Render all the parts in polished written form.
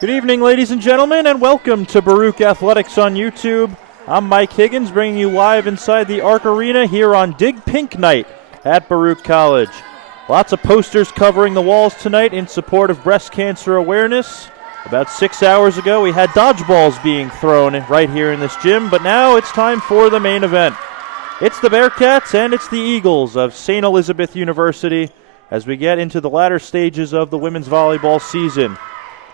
Good evening, ladies and gentlemen, and welcome to Baruch Athletics on YouTube. I'm Mike Higgins, bringing you live inside the Arc Arena here on Dig Pink Night at Baruch College. Lots of posters covering the walls tonight in support of breast cancer awareness. About 6 hours ago, we had dodgeballs being thrown right here in this gym, but now it's time for the main event. It's the Bearcats and it's the Eagles of St. Elizabeth University as we get into the latter stages of the women's volleyball season.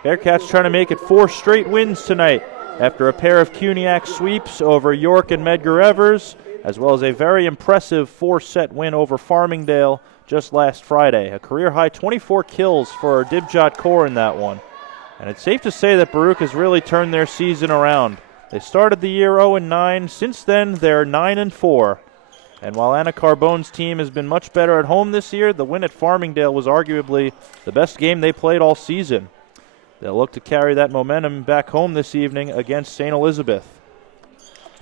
Bearcats trying to make it 4 straight wins tonight after a pair of Cuniac sweeps over York and Medgar Evers, as well as a very impressive 4-set win over Farmingdale just last Friday. A career-high 24 kills for Dibjot Kaur in that one. And it's safe to say that Baruch has really turned their season around. They started the year 0-9. Since then, they're 9-4. And while Anna Carbone's team has been much better at home this year, the win at Farmingdale was arguably the best game they played all season. They'll look to carry that momentum back home this evening against St. Elizabeth.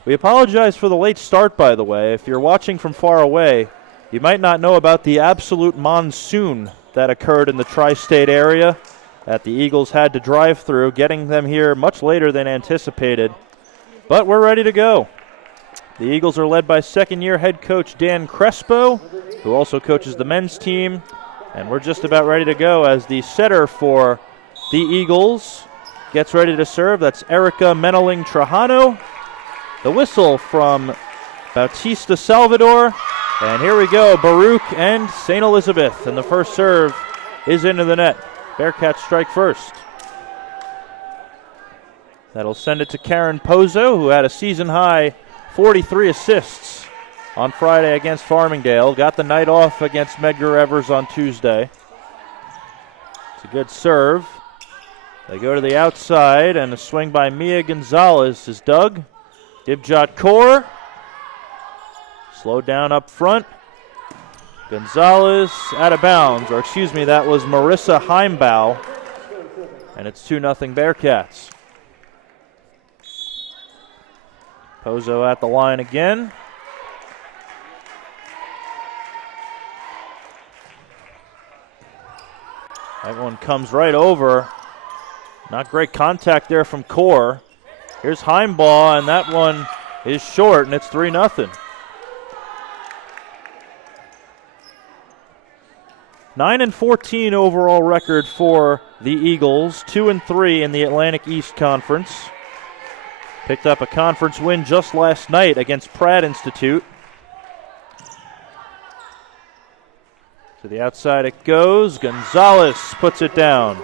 We apologize for the late start, by the way. If you're watching from far away, you might not know about the absolute monsoon that occurred in the tri-state area that the Eagles had to drive through, getting them here much later than anticipated. But we're ready to go. The Eagles are led by second-year head coach Dan Crespo, who also coaches the men's team. And we're just about ready to go as the setter for the Eagles gets ready to serve. That's Erica Meneling Trajano. The whistle from Bautista Salvador. And here we go, Baruch and St. Elizabeth. And the first serve is into the net. Bearcats strike first. That'll send it to Karen Pozo, who had a season-high 43 assists on Friday against Farmingdale. Got the night off against Medgar Evers on Tuesday. It's a good serve. They go to the outside, and a swing by Mia Gonzalez is dug. Dibjot Kaur slowed down up front. Gonzalez out of bounds, or excuse me, that was Marissa Heimbaugh, and it's 2-0 Bearcats. Pozo at the line again. That one comes right over. Not great contact there from Kaur. Here's Heimbaugh, and that one is short, and it's 3-0. 9-14 overall record for the Eagles. 2-3 in the Atlantic East Conference. Picked up a conference win just last night against Pratt Institute. To the outside it goes. Gonzalez puts it down.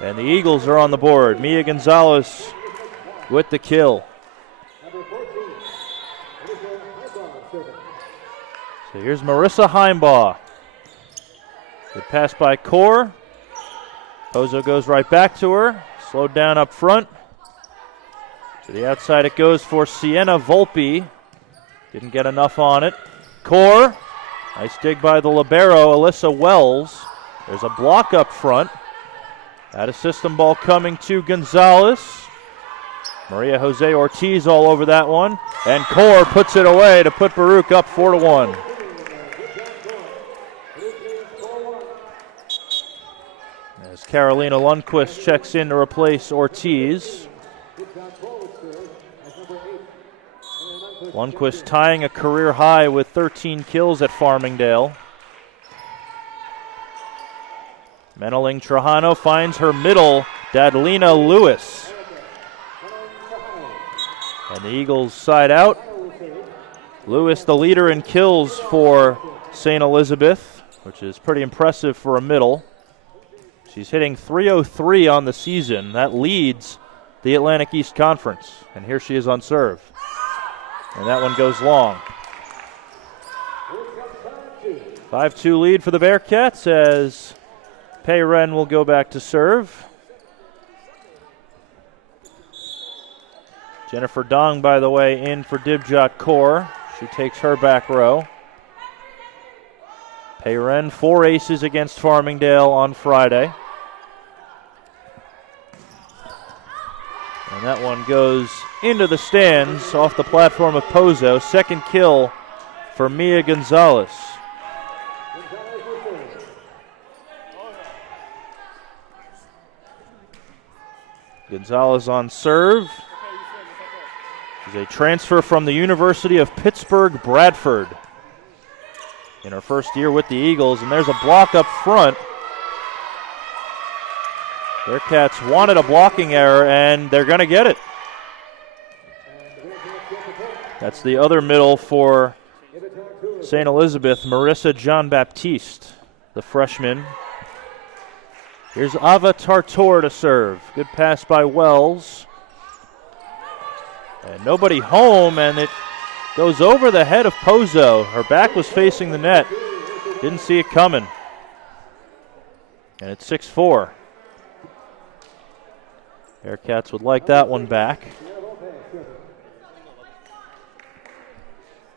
And the Eagles are on the board. Mia Gonzalez with the kill. So here's Marissa Heimbaugh. Good pass by Kaur. Pozo goes right back to her. Slowed down up front. To the outside it goes for Sienna Volpe. Didn't get enough on it. Kaur. Nice dig by the libero, Alyssa Wells. There's a block up front. That a system ball coming to Gonzalez. Maria Jose Ortiz all over that one. And Kaur puts it away to put Baruch up 4-1. As Carolina Lundquist checks in to replace Ortiz. Lundquist tying a career high with 13 kills at Farmingdale. Meneling Trajano finds her middle, Dadlina Lewis. And the Eagles side out. Lewis the leader in kills for St. Elizabeth, which is pretty impressive for a middle. She's hitting .303 on the season. That leads the Atlantic East Conference. And here she is on serve. And that one goes long. 5-2 lead for the Bearcats as Pei Ren will go back to serve. Jennifer Dong, by the way, in for Dibjot Kaur. She takes her back row. Pei Ren, 4 aces against Farmingdale on Friday. And that one goes into the stands off the platform of Pozo. Second kill for Mia Gonzalez. Gonzalez on serve. She's a transfer from the University of Pittsburgh, Bradford. In her first year with the Eagles, and there's a block up front. Bearcats wanted a blocking error, and they're going to get it. That's the other middle for St. Elizabeth, Marissa Jean-Baptiste, the freshman. Here's Ava Tartor to serve. Good pass by Wells. And nobody home, and it goes over the head of Pozo. Her back was facing the net. Didn't see it coming. And it's 6-4. Bearcats would like that one back.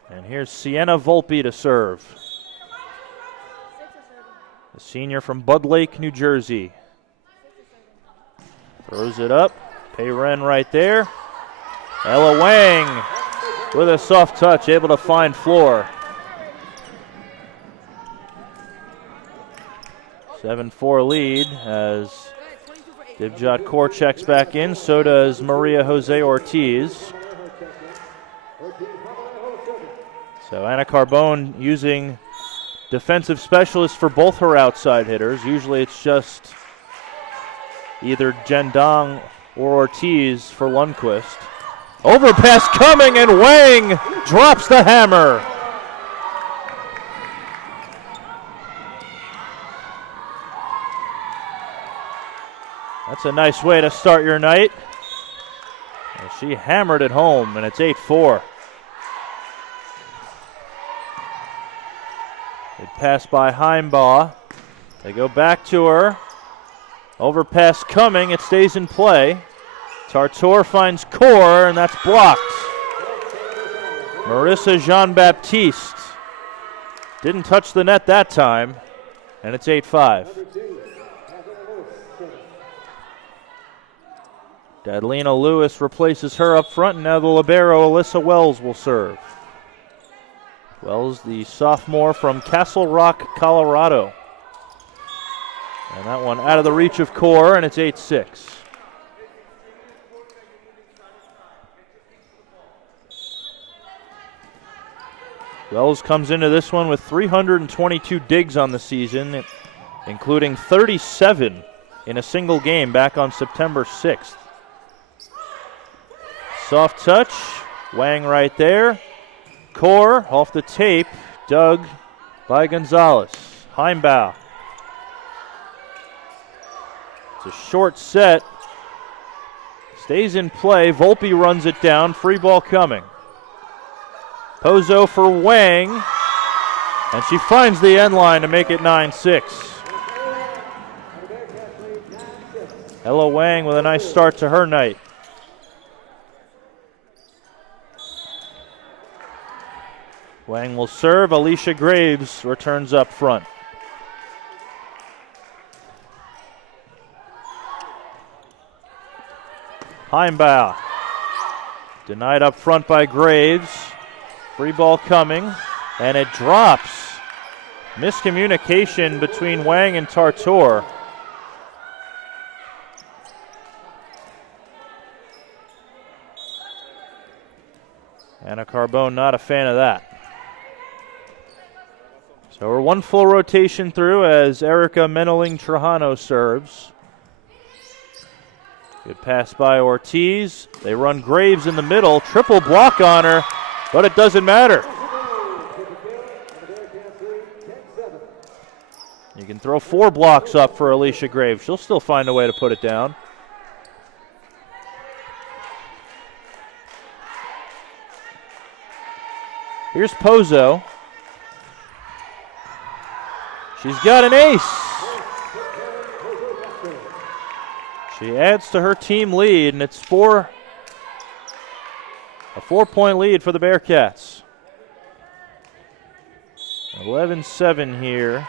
And here's Sienna Volpe to serve. The senior from Bud Lake, New Jersey. Throws it up. Payren right there. Ella Wang with a soft touch, able to find floor. 7-4 lead as Divjot Kaur checks back in. So does Maria Jose Ortiz. So Anna Carbone using defensive specialists for both her outside hitters. Usually it's just either Jen Dong or Ortiz for Lundquist. Overpass coming, and Wang drops the hammer. That's a nice way to start your night. And she hammered it home, and it's 8-4. Good pass by Heimbaugh. They go back to her. Overpass coming, it stays in play. Tartor finds Kaur, and that's blocked. Marissa Jean-Baptiste didn't touch the net that time, and it's 8-5. Dadlena Lewis replaces her up front, and now the libero Alyssa Wells will serve. Wells, the sophomore from Castle Rock, Colorado. And that one out of the reach of Kaur, and it's 8-6. Wells comes into this one with 322 digs on the season, including 37 in a single game back on September 6th. Soft touch, Wang right there. Kaur off the tape, dug by Gonzalez. Heimbaugh. It's a short set. Stays in play. Volpe runs it down. Free ball coming. Pozo for Wang. And she finds the end line to make it 9-6. Ella Wang with a nice start to her night. Wang will serve. Alicia Graves returns up front. Heimbaugh. Denied up front by Graves. Free ball coming, and it drops. Miscommunication between Wang and Tartor. Anna Carbone not a fan of that. So we're one full rotation through as Erica Meneling Trujano serves. Good pass by Ortiz. They run Graves in the middle. Triple block on her, but it doesn't matter. You can throw 4 blocks up for Alicia Graves. She'll still find a way to put it down. Here's Pozo. She's got an ace. She adds to her team lead, and it's a 4-point lead for the Bearcats. 11-7 here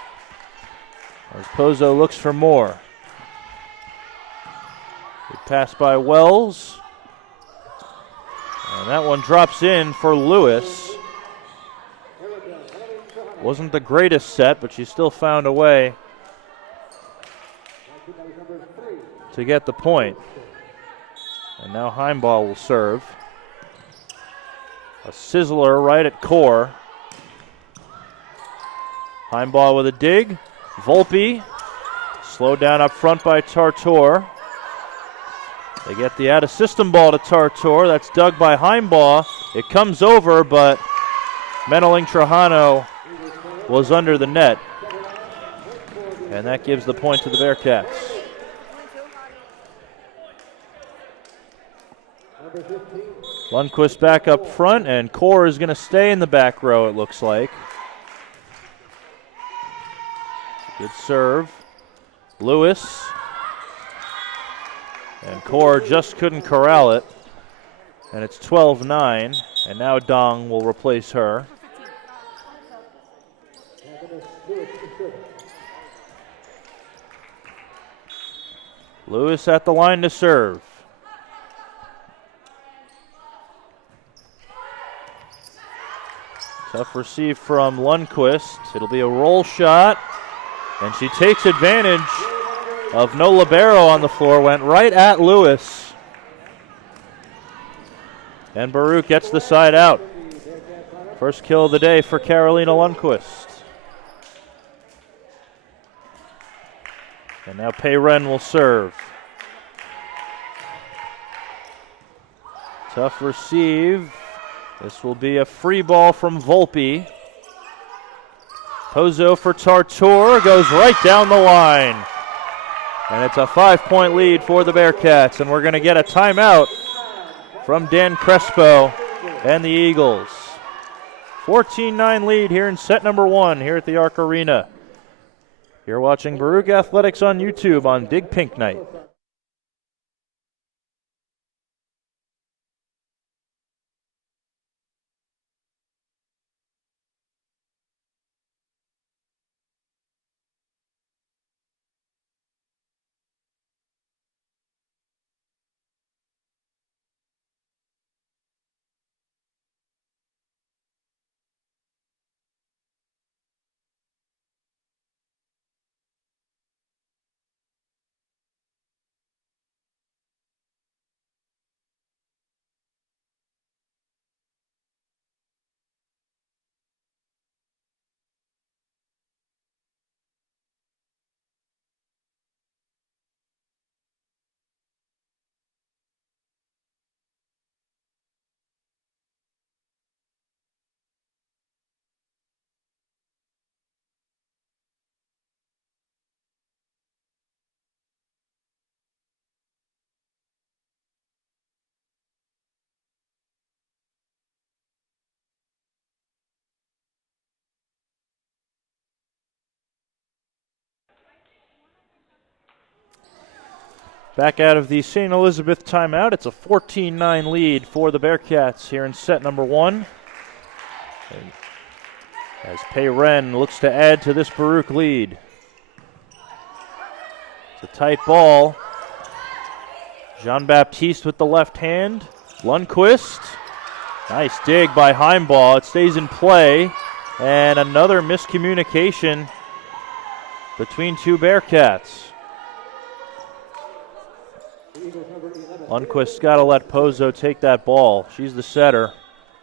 as Pozo looks for more. Good pass by Wells. And that one drops in for Lewis. Wasn't the greatest set, but she still found a way to get the point. And now Heimball will serve. A sizzler right at core. Heimball with a dig. Volpe slowed down up front by Tartor. They get the out-of-system ball to Tartor. That's dug by Heimball. It comes over, but Meneling Trajano was under the net. And that gives the point to the Bearcats. Lundqvist back up front, and Core is going to stay in the back row, it looks like. Good serve. Lewis. And Core just couldn't corral it. And it's 12-9, and now Dong will replace her. Lewis at the line to serve. Tough receive from Lundqvist. It'll be a roll shot, and she takes advantage of no libero on the floor. Went right at Lewis. And Baruch gets the side out. First kill of the day for Carolina Lundqvist. And now Payren will serve. Tough receive. This will be a free ball from Volpe. Pozo for Tartor, goes right down the line. And it's a 5-point lead for the Bearcats, and we're going to get a timeout from Dan Crespo and the Eagles. 14-9 lead here in set number 1 here at the Arc Arena. You're watching Baruch Athletics on YouTube on Dig Pink Night. Back out of the St. Elizabeth timeout. It's a 14-9 lead for the Bearcats here in set number 1. And as Payren looks to add to this Baruch lead. It's a tight ball. Jean-Baptiste with the left hand. Lundqvist. Nice dig by Heimball. It stays in play. And another miscommunication between two Bearcats. Lundqvist's got to let Pozo take that ball. She's the setter.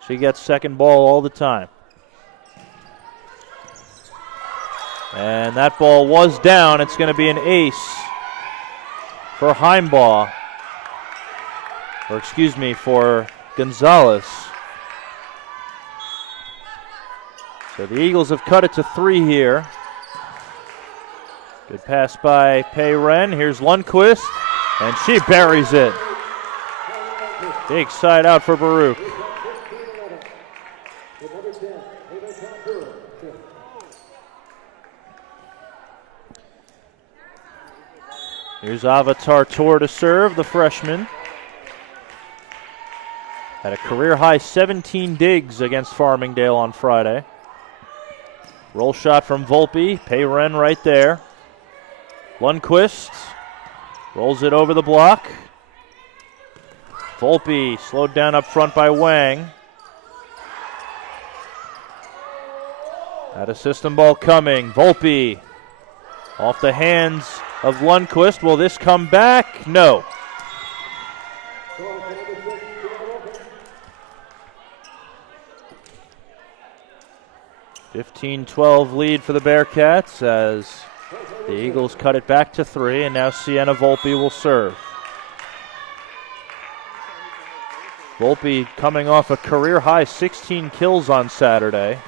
She gets second ball all the time. And that ball was down. It's going to be an ace for Heimball. Or excuse me, for Gonzalez. So the Eagles have cut it to 3 here. Good pass by Payren. Here's Lundqvist. And she buries it. Big side out for Baruch. Here's Avatar Tor to serve, the freshman. Had a career-high 17 digs against Farmingdale on Friday. Roll shot from Volpe. Payren right there. Lundqvist rolls it over the block. Volpe slowed down up front by Wang. Had a system ball coming. Volpe off the hands of Lundqvist. Will this come back? No. 15-12 lead for the Bearcats as the Eagles cut it back to 3, and now Sienna Volpe will serve. Volpe coming off a career-high 16 kills on Saturday.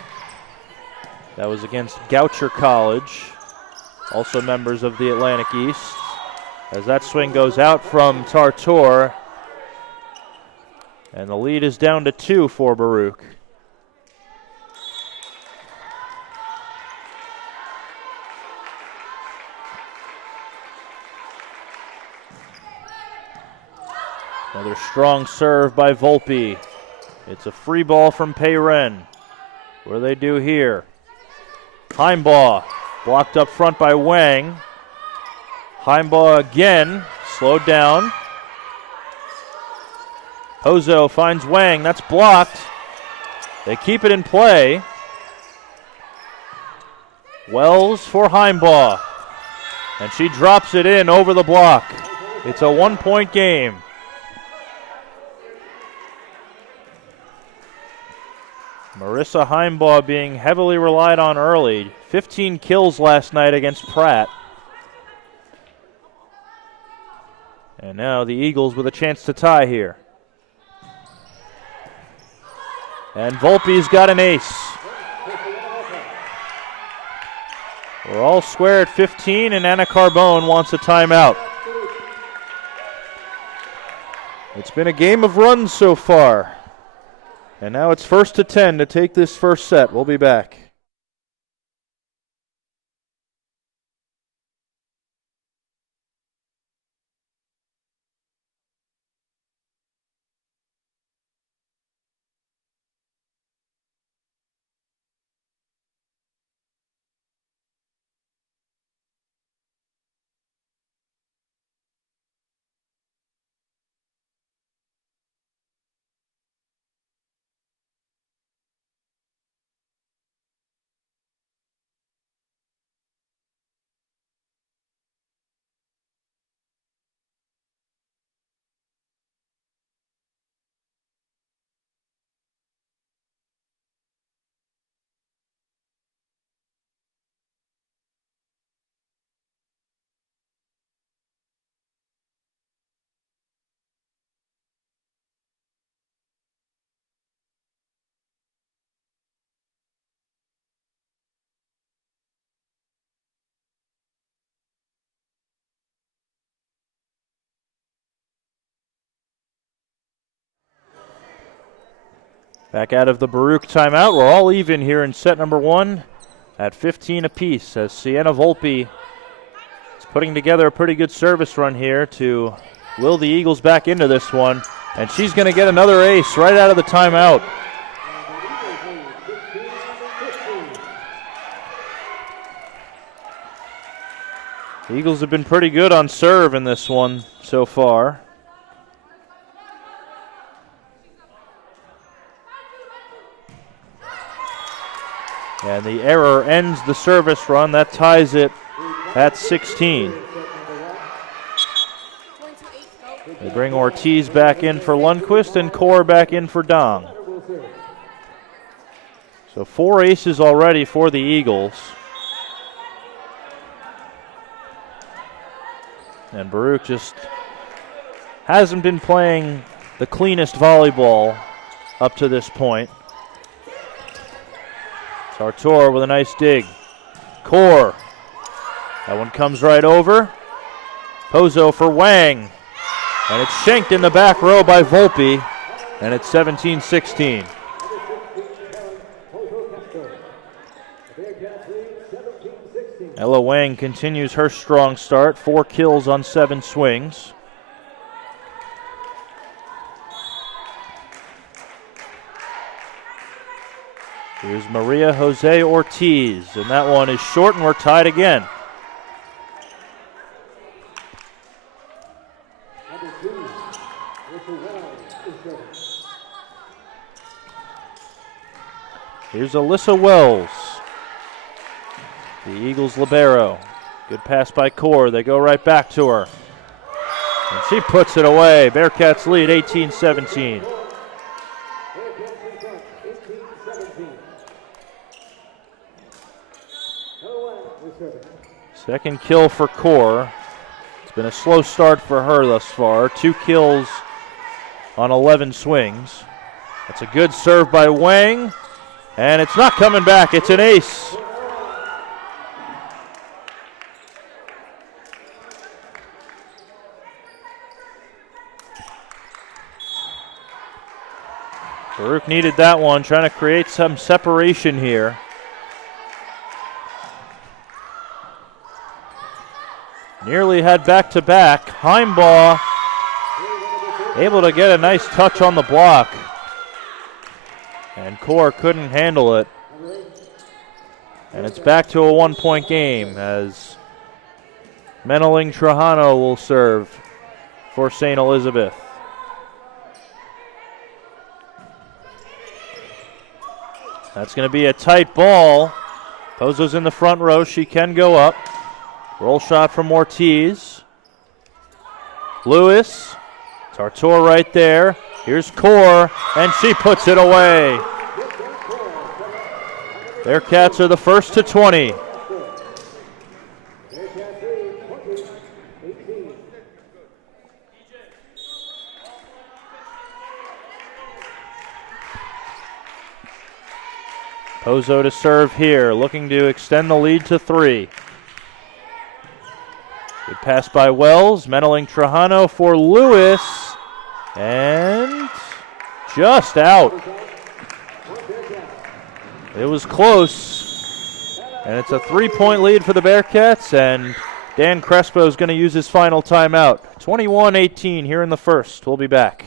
That was against Goucher College, also members of the Atlantic East. As that swing goes out from Tartor, and the lead is down to 2 for Baruch. Another strong serve by Volpe. It's a free ball from Peyren. What do they do here? Heimbaugh blocked up front by Wang. Heimbaugh again, slowed down. Pozo finds Wang, that's blocked. They keep it in play. Wells for Heimbaugh. And she drops it in over the block. It's a 1-point game. Marissa Heimbaugh being heavily relied on early. 15 kills last night against Pratt. And now the Eagles with a chance to tie here. And Volpe's got an ace. We're all square at 15, and Anna Carbone wants a timeout. It's been a game of runs so far. And now it's 1-10 to take this first set. We'll be back. Back out of the Baruch timeout. We're all even here in set number 1 at 15 apiece as Sienna Volpe is putting together a pretty good service run here to will the Eagles back into this one. And she's going to get another ace right out of the timeout. The Eagles have been pretty good on serve in this one so far. And the error ends the service run. That ties it at 16. They bring Ortiz back in for Lundquist and Kaur back in for Dong. So 4 aces already for the Eagles. And Baruch just hasn't been playing the cleanest volleyball up to this point. Tartor with a nice dig. Kaur. That one comes right over. Pozo for Wang. And it's shanked in the back row by Volpe. And it's 17-16. Ella Wang continues her strong start. 4 kills on 7 swings. Here's Maria Jose Ortiz, and that one is short, and we're tied again. Here's Alyssa Wells, the Eagles libero. Good pass by Kaur. They go right back to her. And she puts it away. Bearcats lead 18-17. Second kill for Core. It's been a slow start for her thus far. 2 kills on 11 swings. That's a good serve by Wang, and it's not coming back. It's an ace. Baruch needed that one, trying to create some separation here. Nearly had back-to-back. Heimbaugh able to get a nice touch on the block. And Core couldn't handle it. And it's back to a 1-point game as Meneling Trajano will serve for St. Elizabeth. That's going to be a tight ball. Pozo's in the front row. She can go up. Roll shot from Ortiz. Lewis. Tartor right there. Here's Core, and she puts it away. Bearcats are the first to 20. Pozo to serve here, looking to extend the lead to 3. Good pass by Wells. Meneling Trajano for Lewis. And just out. It was close. And it's a 3-point lead for the Bearcats. And Dan Crespo is going to use his final timeout. 21-18 here in the first. We'll be back.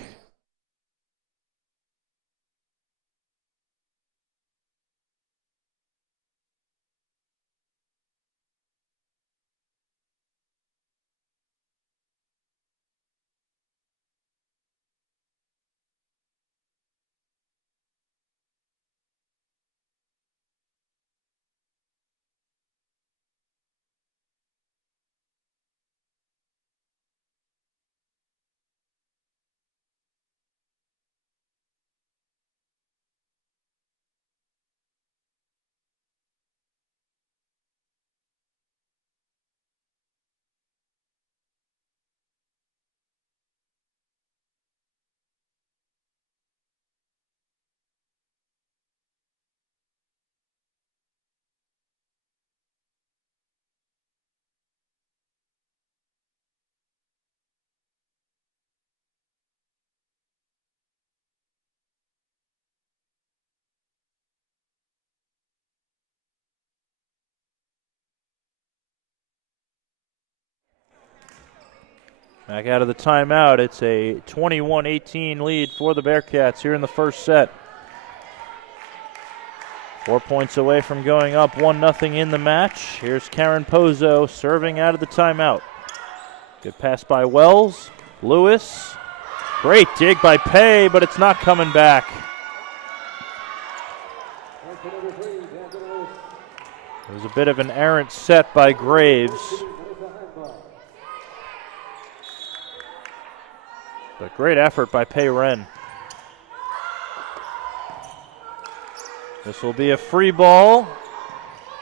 Back out of the timeout, it's a 21-18 lead for the Bearcats here in the first set. 4 points away from going up 1-0 in the match. Here's Karen Pozo serving out of the timeout. Good pass by Wells. Lewis. Great dig by Pei, but it's not coming back. It was a bit of an errant set by Graves. But great effort by Pei Ren. This will be a free ball.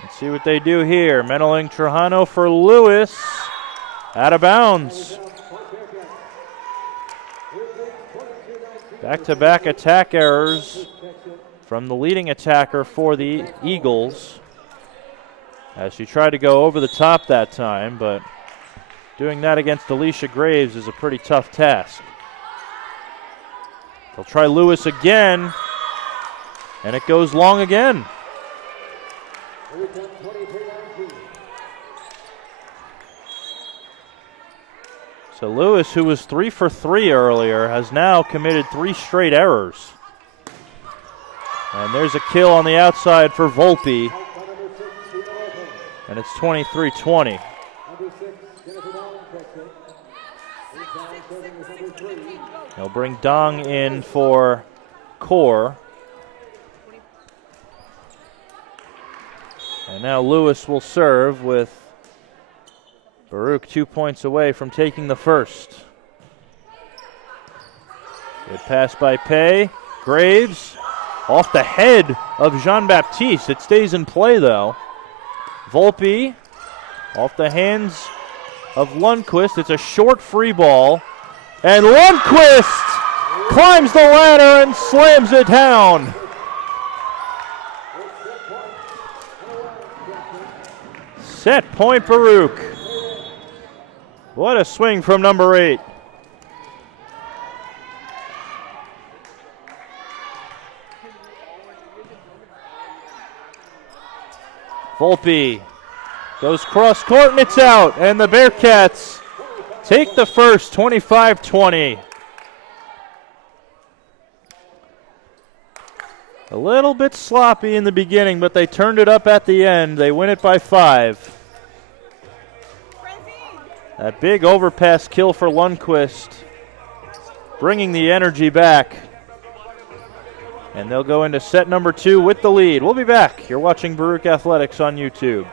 Let's see what they do here. Meneling Trajano for Lewis. Out of bounds. Back-to-back attack errors from the leading attacker for the Eagles. As she tried to go over the top that time, but doing that against Alicia Graves is a pretty tough task. They'll try Lewis again, and it goes long again. So Lewis, who was 3 for 3 earlier, has now committed 3 straight errors. And there's a kill on the outside for Volpe, and it's 23-20. They'll bring Dong in for Core. And now Lewis will serve with Baruch 2 points away from taking the first. Good pass by Pei. Graves off the head of Jean-Baptiste. It stays in play though. Volpe Off the hands of Lundqvist. It's a short free ball. And Lundqvist climbs the ladder and slams it down. Set point Baruch. What a swing from number 8. Volpe goes cross court and it's out. And the Bearcats take the first, 25-20. A little bit sloppy in the beginning, but they turned it up at the end. They win it by 5. That big overpass kill for Lundqvist, bringing the energy back. And they'll go into set number 2 with the lead. We'll be back. You're watching Baruch Athletics on YouTube.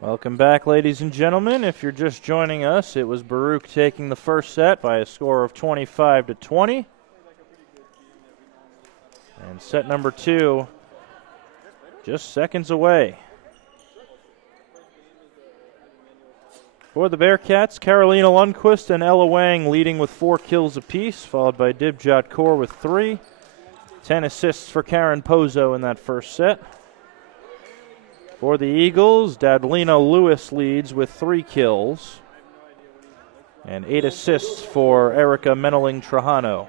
Welcome back, ladies and gentlemen. If you're just joining us, it was Baruch taking the first set by a score of 25-20. And set number 2 just seconds away. For the Bearcats, Carolina Lundqvist and Ella Wang leading with 4 kills apiece, followed by Dibjot Kaur with 3. 10 assists for Karen Pozo in that first set. For the Eagles, Dadlina Lewis leads with 3 kills and 8 assists for Erica Meneling Trajano.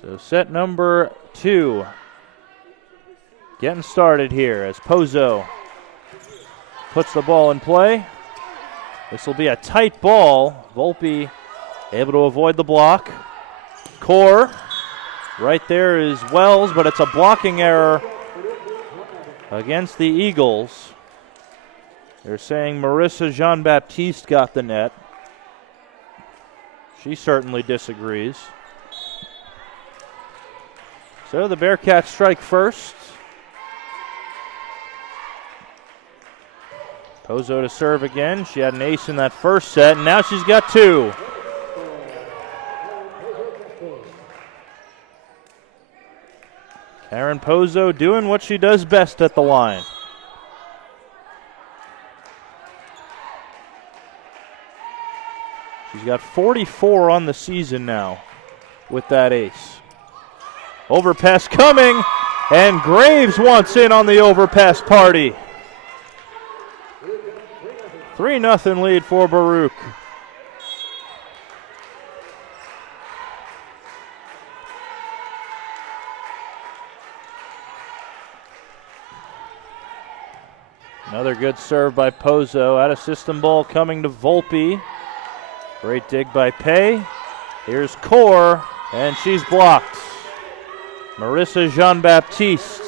So set number 2 getting started here as Pozo puts the ball in play. This will be a tight ball. Volpe able to avoid the block. Kaur right there is Wells, but it's a blocking error against the Eagles. They're saying Marissa Jean-Baptiste got the net. She certainly disagrees. So the Bearcats strike first. Pozo to serve again. She had an ace in that first set, and now she's got 2. Karen Pozo doing what she does best at the line. She's got 44 on the season now with that ace. Overpass coming, and Graves wants in on the overpass party. 3-0 lead for Baruch. Another good serve by Pozo. Out of system ball coming to Volpe. Great dig by Pei. Here's Core, and she's blocked. Marissa Jean-Baptiste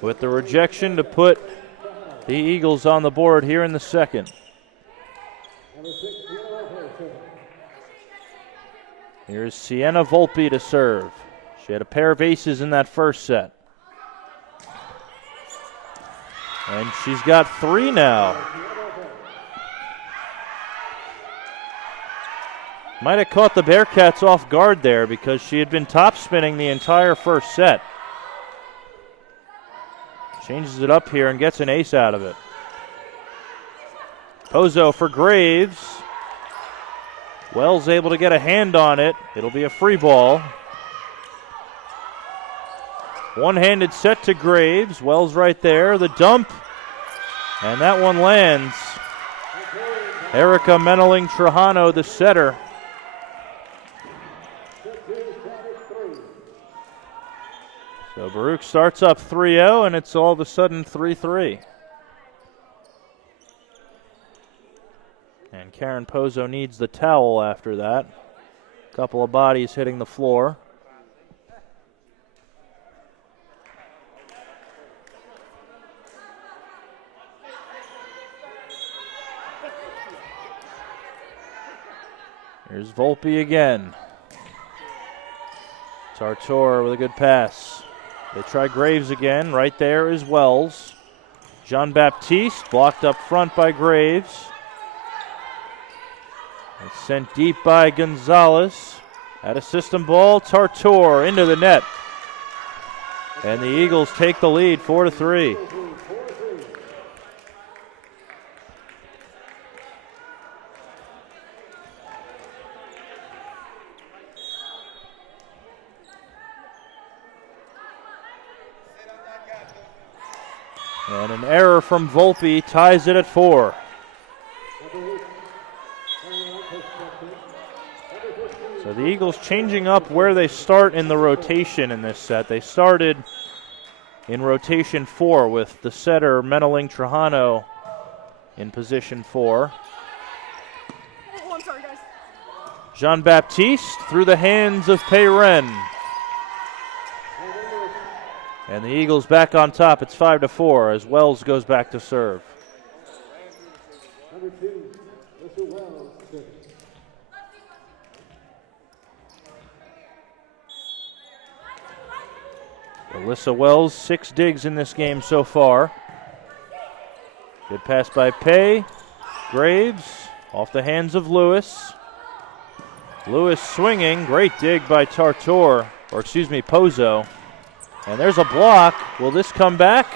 with the rejection to put the Eagles on the board here in the second. Here's Sienna Volpe to serve. She had a pair of aces in that first set. And she's got 3 now. Might have caught the Bearcats off guard there because she had been top spinning the entire first set. Changes it up here and gets an ace out of it. Pozo for Graves. Wells able to get a hand on it. It'll be a free ball. One-handed set to Graves. Wells right there. The dump. And that one lands. Erica Meneling-Trajano, the setter. So Baruch starts up 3-0, and it's all of a sudden 3-3. And Karen Pozo needs the towel after that. A couple of bodies hitting the floor. Here's Volpe again. Tartor with a good pass. They try Graves again. Right there is Wells. Jean-Baptiste blocked up front by Graves. It's sent deep by Gonzalez. At a system ball, Tartor into the net. And the Eagles take the lead 4-3. And an error from Volpe ties it at 4. So the Eagles changing up where they start in the rotation in this set. They started in rotation 4 with the setter Meneling-Trajano in position 4. Oh, I'm sorry, guys. Jean-Baptiste through the hands of Peyren. And the Eagles back on top. It's 5-4 as Wells goes back to serve. Number 2, Mr. Wells. Alyssa Wells, 6 digs in this game so far. Good pass by Pei. Graves off the hands of Lewis. Lewis swinging. Great dig by Pozo. And there's a block. Will this come back?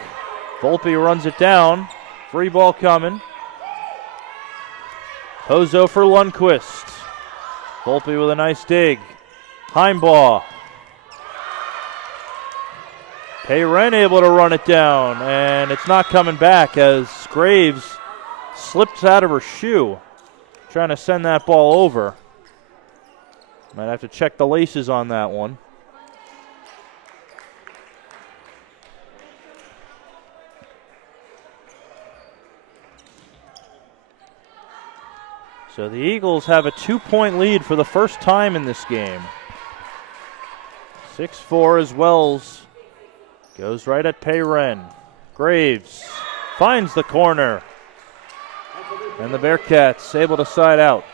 Volpe runs it down. Free ball coming. Pozo for Lundquist. Volpe with a nice dig. Heimbaugh. Peyren able to run it down, and it's not coming back as Graves slips out of her shoe, trying to send that ball over. Might have to check the laces on that one. So the Eagles have a 2-point lead for the first time in this game. 6-4 as Wells goes right at Peyren. Graves finds the corner. And the Bearcats able to side out.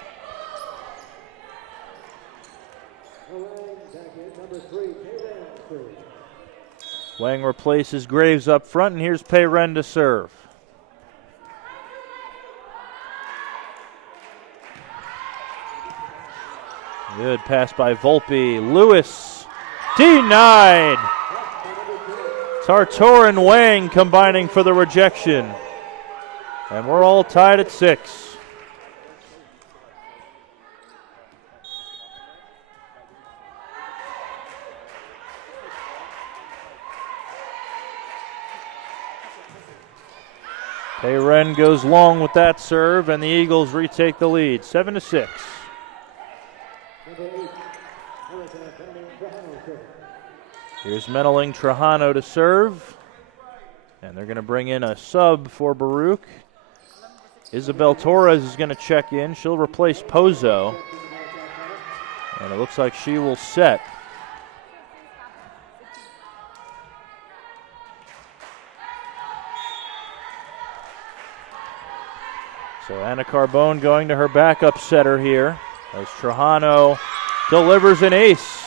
Wang replaces Graves up front, and here's Peyren to serve. Good pass by Volpe. Lewis Denied. Tartor and Wang combining for the rejection. And we're all tied at 6. Ren goes long with that serve, and the Eagles retake the lead, 7-6. Here's Meneling Trajano to serve, and they're going to bring in a sub for Baruch. Isabel Torres is going to check in. She'll replace Pozo, and it looks like she will set. So Anna Carbone going to her backup setter here as Trajano delivers an ace.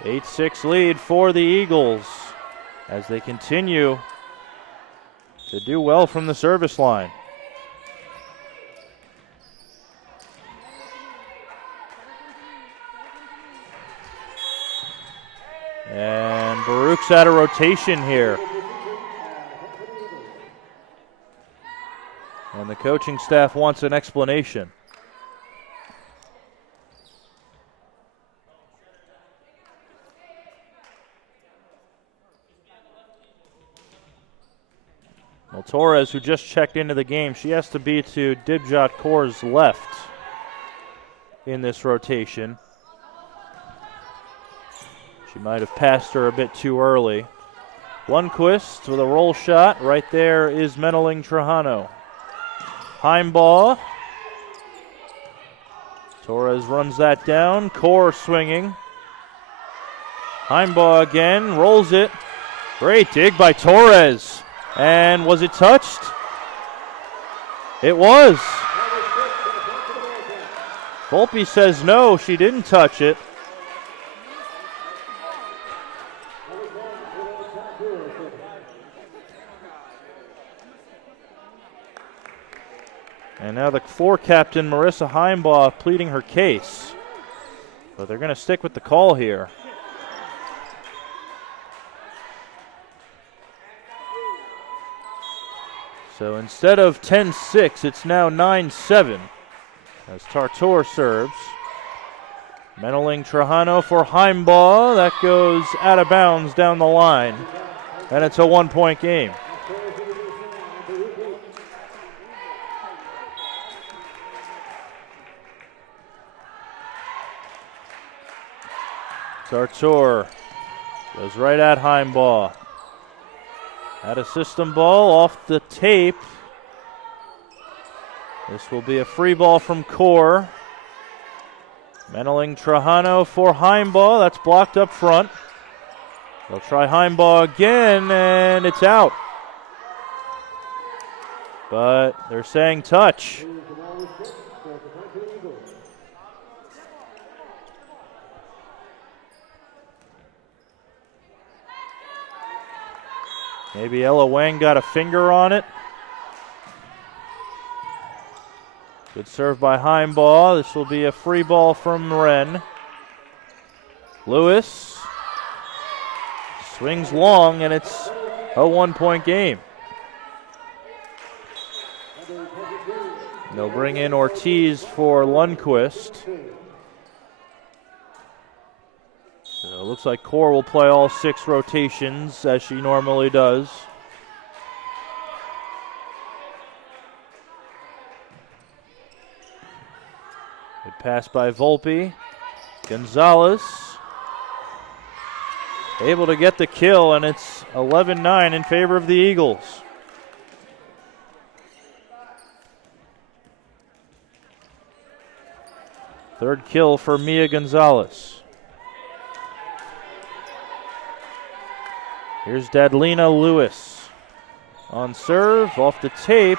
8-6 lead for the Eagles as they continue to do well from the service line. And Baruch's out of rotation here. And the coaching staff wants an explanation. Well, Torres, who just checked into the game, she has to be to Dibjot Kaur's left in this rotation. She might have passed her a bit too early. Lundqvist with a roll shot. Right there is Meneling Trajano. Heimbaugh. Torres runs that down. Kaur swinging. Heimbaugh again. Rolls it. Great dig by Torres. And was it touched? It was. Volpe says no, she didn't touch it. And now the floor captain, Marissa Heimbaugh, pleading her case. But they're going to stick with the call here. So instead of 10-6, it's now 9-7 as Tartor serves. Meneling Trajano for Heimbaugh. That goes out of bounds down the line. And it's a 1-point game. Tartor goes right at Heimbaugh. At a system ball off the tape. This will be a free ball from Kaur. Meneling Trajano for Heimbaugh. That's blocked up front. They'll try Heimbaugh again, and it's out. But they're saying touch. Maybe Ella Wang got a finger on it. Good serve by Heimbaugh. This will be a free ball from Wren. Lewis swings long, and it's a 1-point game. They'll bring in Ortiz for Lundqvist. So it looks like Kaur will play all 6 rotations as she normally does. Good pass by Volpe. Gonzalez able to get the kill, and it's 11-9 in favor of the Eagles. Third kill for Mia Gonzalez. Here's Dadlina Lewis on serve, off the tape.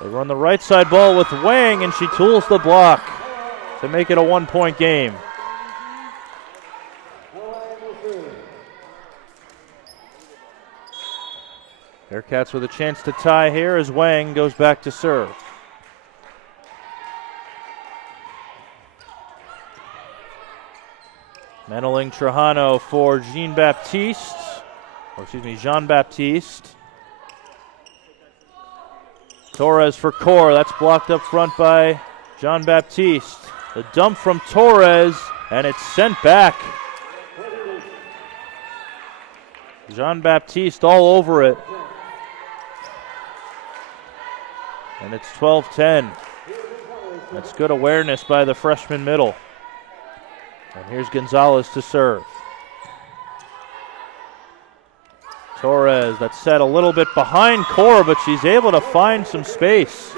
They run the right side ball with Wang, and she tools the block to make it a 1-point game. Bearcats with a chance to tie here as Wang goes back to serve. Meneling Trajano for Jean-Baptiste. Torres for Core. That's blocked up front by Jean-Baptiste. The dump from Torres, and it's sent back. Jean-Baptiste all over it. And it's 12-10. That's good awareness by the freshman middle. And here's Gonzalez to serve. Torres, that's set a little bit behind Core, but she's able to find some space.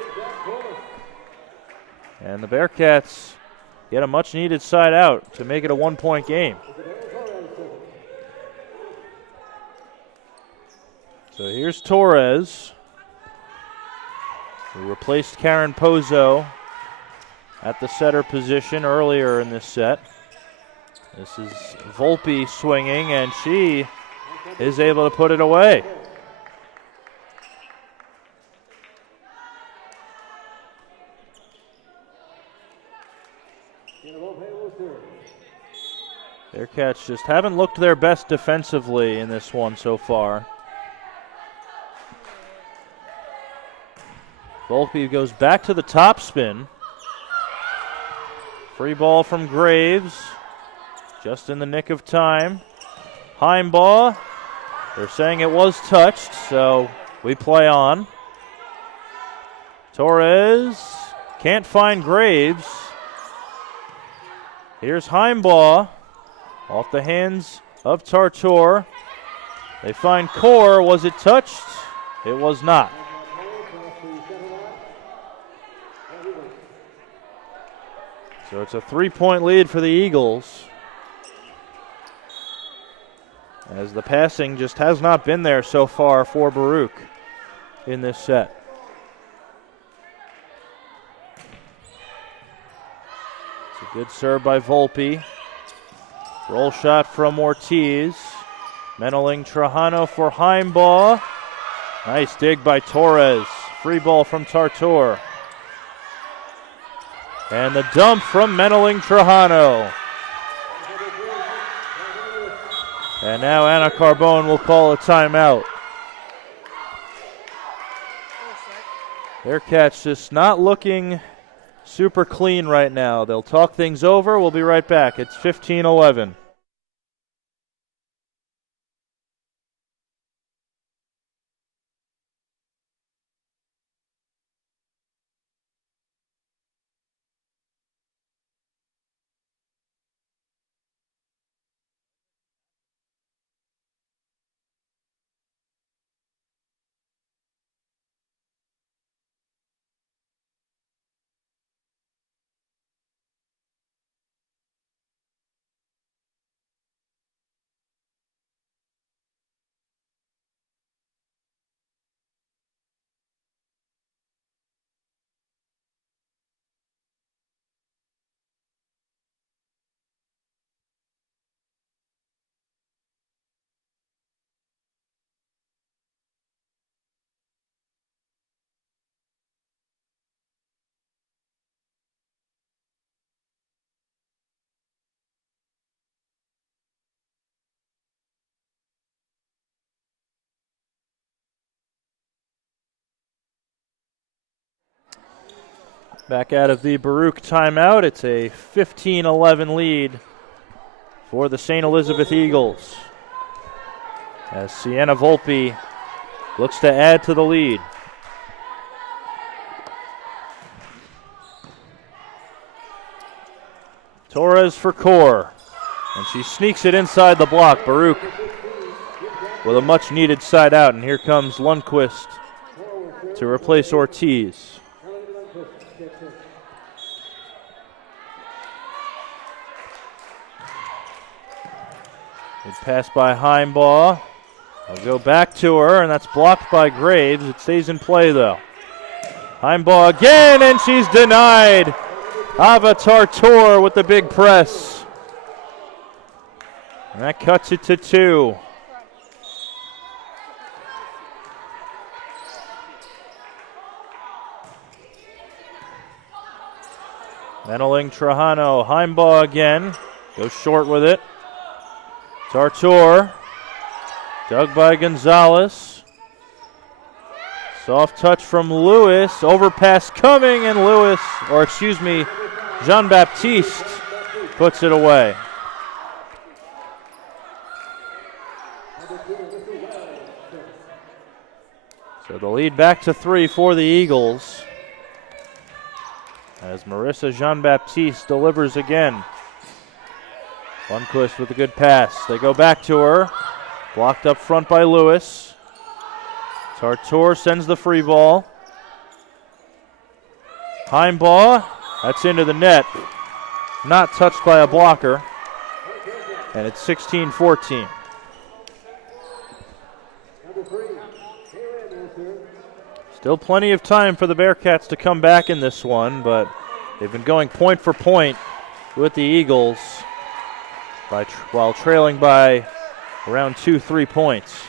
And the Bearcats get a much-needed side out to make it a one-point game. So here's Torres, who replaced Karen Pozo at the setter position earlier in this set. This is Volpe swinging, and she is able to put it away. Bearcats just haven't looked their best defensively in this one so far. Volpe goes back to the topspin. Free ball from Graves. Just in the nick of time. Heimbaugh. They're saying it was touched, so we play on. Torres can't find Graves. Here's Heimbaugh off the hands of Tartor. They find Core. Was it touched? It was not. So it's a 3-point lead for the Eagles, as the passing just has not been there so far for Baruch in this set. It's a good serve by Volpe. Roll shot from Ortiz. Meneling Trajano for Heimbaugh. Nice dig by Torres. Free ball from Tartor. And the dump from Meneling Trajano. And now Anna Carbone will call a timeout. Bearcats just not looking super clean right now. They'll talk things over. We'll be right back. It's 15-11. Back out of the Baruch timeout. It's a 15-11 lead for the St. Elizabeth Eagles, as Sienna Volpe looks to add to the lead. Torres for Core, and she sneaks it inside the block. Baruch with a much-needed side out, and here comes Lundquist to replace Ortiz. Good pass by Heimbaugh. I'll go back to her, and that's blocked by Graves. It stays in play, though. Heimbaugh again, and she's denied. Ava Tartor with the big press. And that cuts it to 2. Meneling Trajano. Heimbaugh again. Goes short with it. Tartor, dug by Gonzalez. Soft touch from Lewis, overpass coming, and Jean-Baptiste puts it away. So the lead back to 3 for the Eagles, as Marissa Jean-Baptiste delivers again. Lundquist with a good pass. They go back to her. Blocked up front by Lewis. Tartor sends the free ball. Heimbaugh, that's into the net. Not touched by a blocker. And it's 16-14. Still plenty of time for the Bearcats to come back in this one, but they've been going point for point with the Eagles while trailing by around 2-3 points.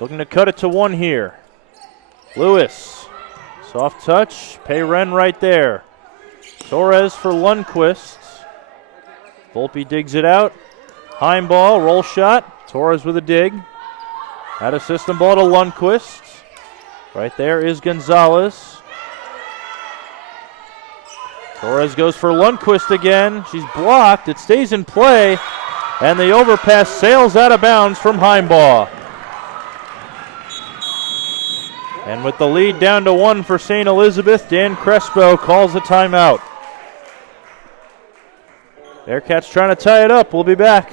Looking to cut it to 1 here. Lewis, soft touch, Payren right there. Torres for Lundquist. Volpe digs it out. Heimbaugh, roll shot. Torres with a dig. Out of system ball to Lundquist. Right there is Gonzalez. Torres goes for Lundquist again. She's blocked. It stays in play. And the overpass sails out of bounds from Heimbaugh. And with the lead down to 1 for St. Elizabeth, Dan Crespo calls a timeout. Bearcats trying to tie it up. We'll be back.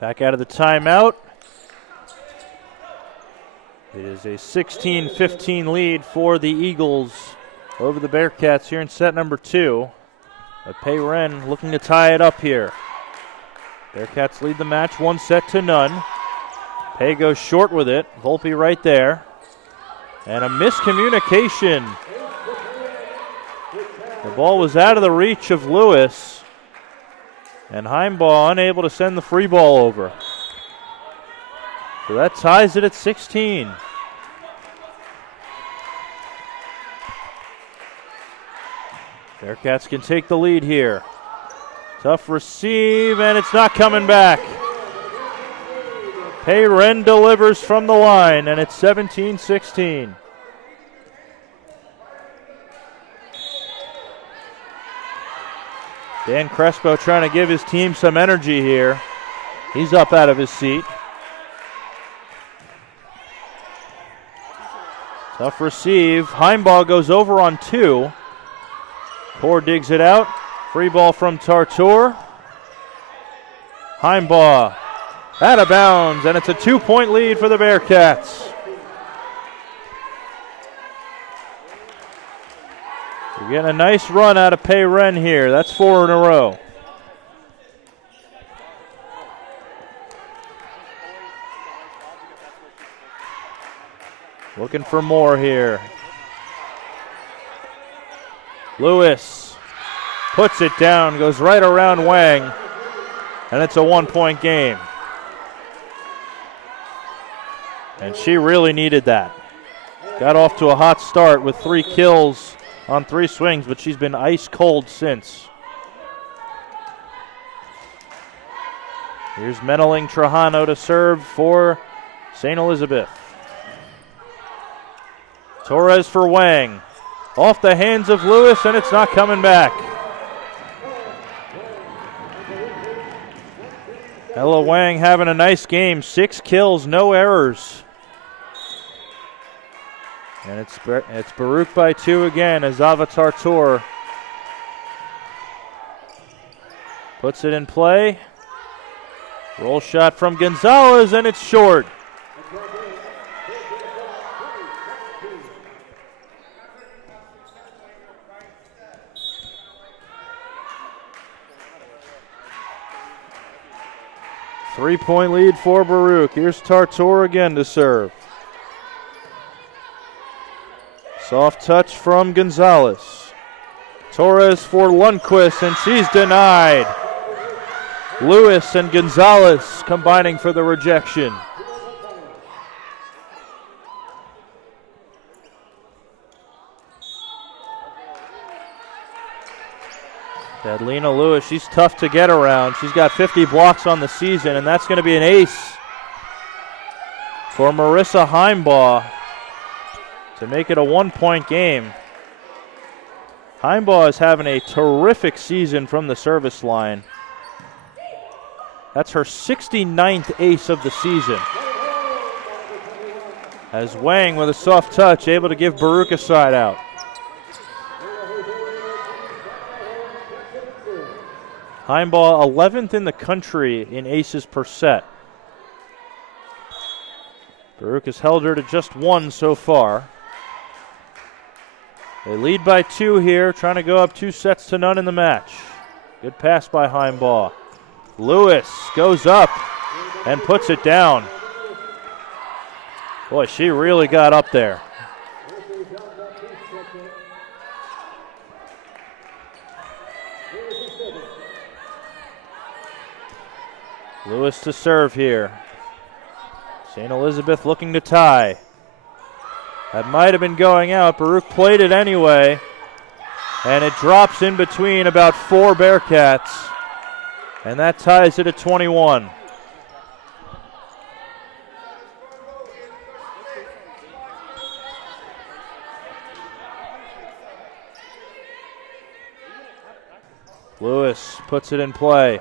Back out of the timeout. It is a 16-15 lead for the Eagles over the Bearcats here in set number 2. But Payren looking to tie it up here. Bearcats lead the match 1-0. Pay goes short with it. Volpe right there. And a miscommunication. The ball was out of the reach of Lewis. And Heimbaugh unable to send the free ball over. So that ties it at 16. Bearcats can take the lead here. Tough receive, and it's not coming back. Payren delivers from the line, and it's 17-16. Dan Crespo trying to give his team some energy here. He's up out of his seat. Tough receive. Heimbaugh goes over on 2. Core digs it out. Free ball from Tartor. Heimbaugh out of bounds, and it's a 2-point lead for the Bearcats. We're getting a nice run out of Payren here. That's 4 in a row. Looking for more here. Lewis puts it down, goes right around Wang, and it's a 1-point game. And she really needed that. Got off to a hot start with 3 kills on 3 swings, but she's been ice cold since. Here's Meneling Trajano to serve for St. Elizabeth. Torres for Wang. Off the hands of Lewis, and it's not coming back. Ella Wang having a nice game. 6 kills, no errors. And it's Baruch by 2 again as Avatar Tour puts it in play. Roll shot from Gonzalez, and it's short. Three-point lead for Baruch. Here's Tartor again to serve. Soft touch from Gonzalez. Torres for Lundquist, and she's denied. Lewis and Gonzalez combining for the rejection. Adelina Lewis, she's tough to get around. She's got 50 blocks on the season, and that's going to be an ace for Marissa Heimbaugh to make it a 1-point game. Heimbaugh is having a terrific season from the service line. That's her 69th ace of the season. As Wang with a soft touch able to give Baruch a side out. Heimbaugh 11th in the country in aces per set. Baruch has held her to just 1 so far. They lead by 2 here, trying to go up 2-0 in the match. Good pass by Heimbaugh. Lewis goes up and puts it down. Boy, she really got up there. Lewis to serve here. St. Elizabeth looking to tie. That might have been going out. Baruch played it anyway. And it drops in between about 4 Bearcats. And that ties it at 21. Lewis puts it in play.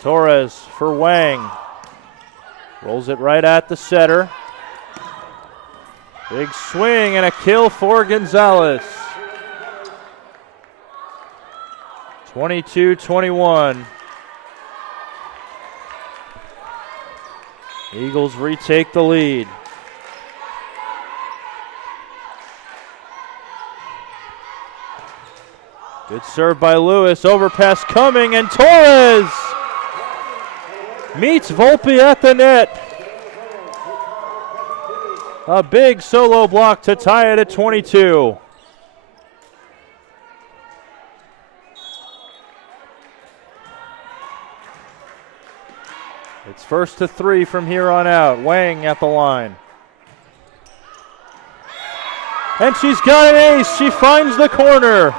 Torres for Wang. Rolls it right at the setter. Big swing and a kill for Gonzalez. 22-21. Eagles retake the lead. Good serve by Lewis. Overpass coming, and Torres meets Volpe at the net. A big solo block to tie it at 22. It's first to 3 from here on out. Wang at the line. And she's got an ace. She finds the corner.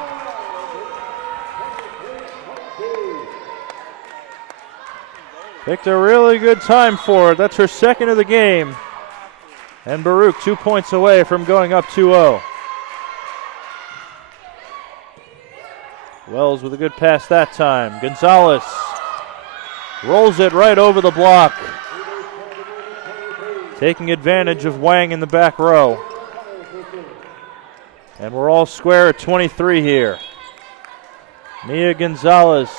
Picked a really good time for it. That's her second of the game. And Baruch 2 points away from going up 2-0. Wells with a good pass that time. Gonzalez rolls it right over the block. Taking advantage of Wang in the back row. And we're all square at 23 here. Mia Gonzalez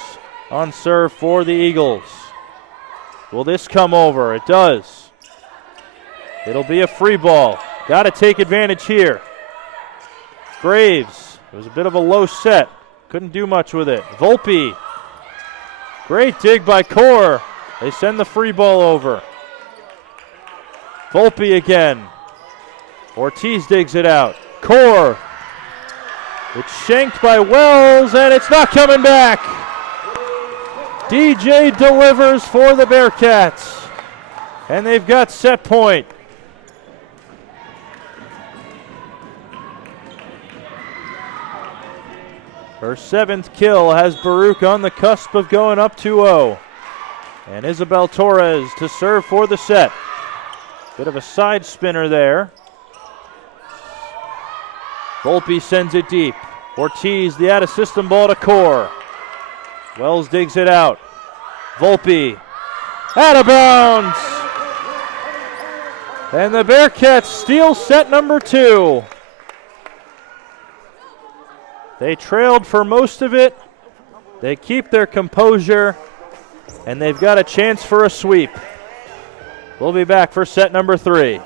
on serve for the Eagles. Will this come over? It does. It'll be a free ball. Got to take advantage here. Graves. It was a bit of a low set. Couldn't do much with it. Volpe. Great dig by Core. They send the free ball over. Volpe again. Ortiz digs it out. Core. It's shanked by Wells, and it's not coming back. DJ delivers for the Bearcats. And they've got set point. Her 7th kill has Baruch on the cusp of going up 2-0. And Isabel Torres to serve for the set. Bit of a side spinner there. Volpe sends it deep. Ortiz, the out-of-system ball to Core. Wells digs it out. Volpe, out of bounds. And the Bearcats steal set number 2. They trailed for most of it. They keep their composure, and they've got a chance for a sweep. We'll be back for set number 3.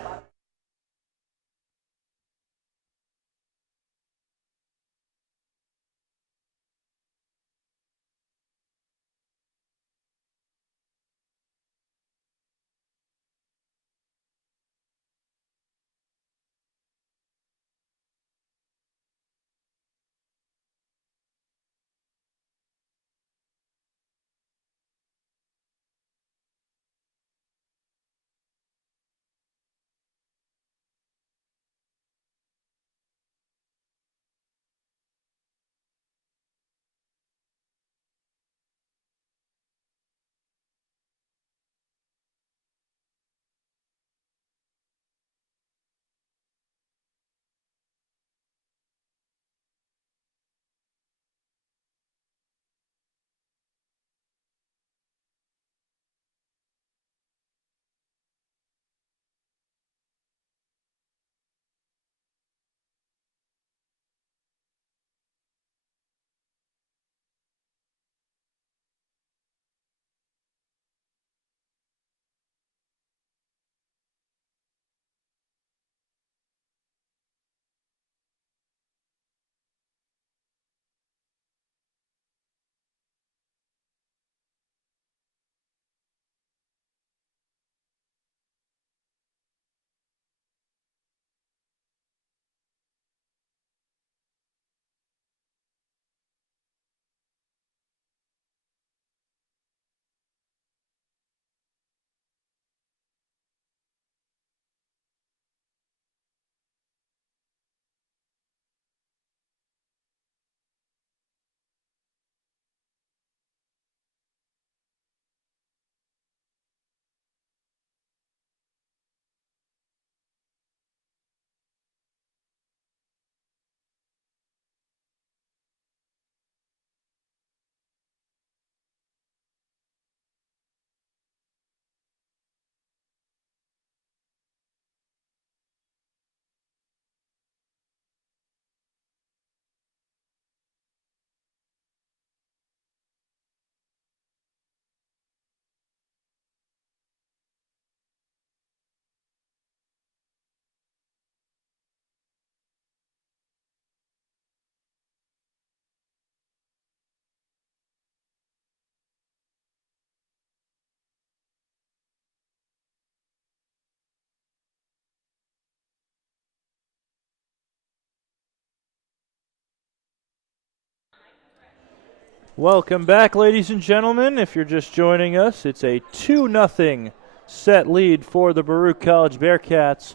Welcome back, ladies and gentlemen. If you're just joining us, it's a 2-0 set lead for the Baruch College Bearcats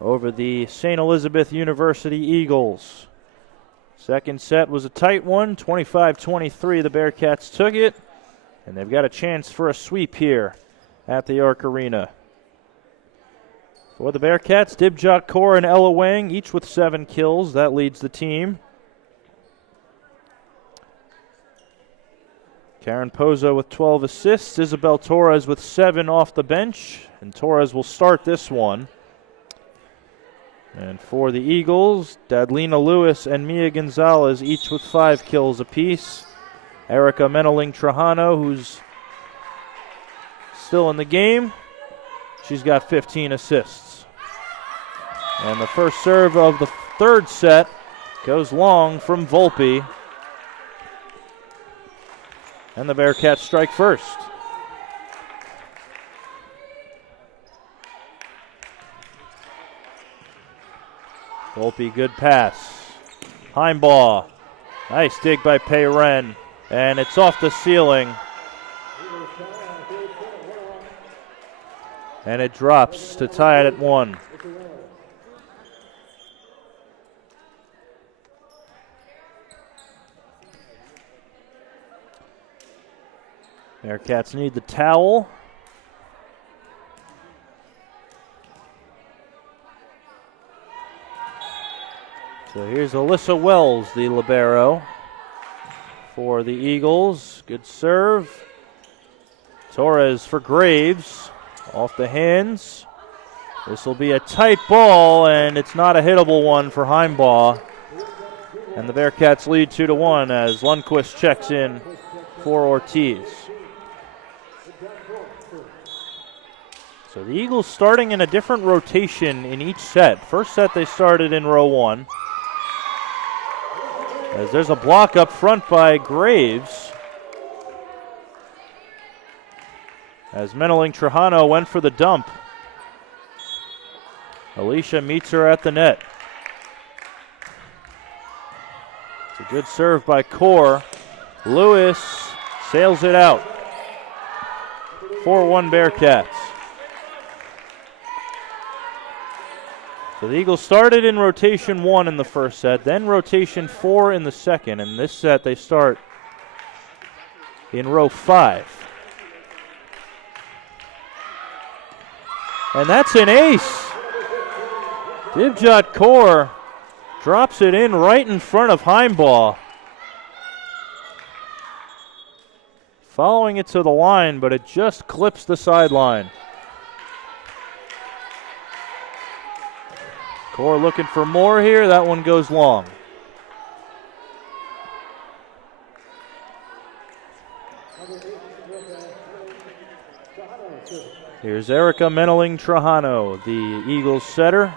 over the St. Elizabeth University Eagles. Second set was a tight one, 25-23. The Bearcats took it, and they've got a chance for a sweep here at the Arc Arena. For the Bearcats, Dibjot Kaur and Ella Wang, each with 7 kills. That leads the team. Karen Pozo with 12 assists. Isabel Torres with 7 off the bench. And Torres will start this one. And for the Eagles, Dadlina Lewis and Mia Gonzalez, each with 5 kills apiece. Erica Meneling Trajano, who's still in the game, she's got 15 assists. And the first serve of the third set goes long from Volpe. And the Bearcats strike first. Volpe, good pass. Heimbaugh. Nice dig by Peyren. And it's off the ceiling. And it drops to tie it at 1. Bearcats need the towel. So here's Alyssa Wells, the libero for the Eagles. Good serve. Torres for Graves. Off the hands. This will be a tight ball, and it's not a hittable one for Heimbaugh. And the Bearcats lead 2-1 as Lundqvist checks in for Ortiz. So the Eagles starting in a different rotation in each set. First set they started in row 1. As there's a block up front by Graves. As Meneling Trujano went for the dump. Alicia meets her at the net. It's a good serve by Core. Lewis sails it out. 4-1 Bearcats. So the Eagles started in rotation 1 in the first set, then rotation 4 in the second. And this set they start in row 5. And that's an ace. Dibjot Kaur drops it in right in front of Heimbaugh. Following it to the line, but it just clips the sideline. Kaur looking for more here. That one goes long. Here's Erica Meneling Trujano, the Eagles setter.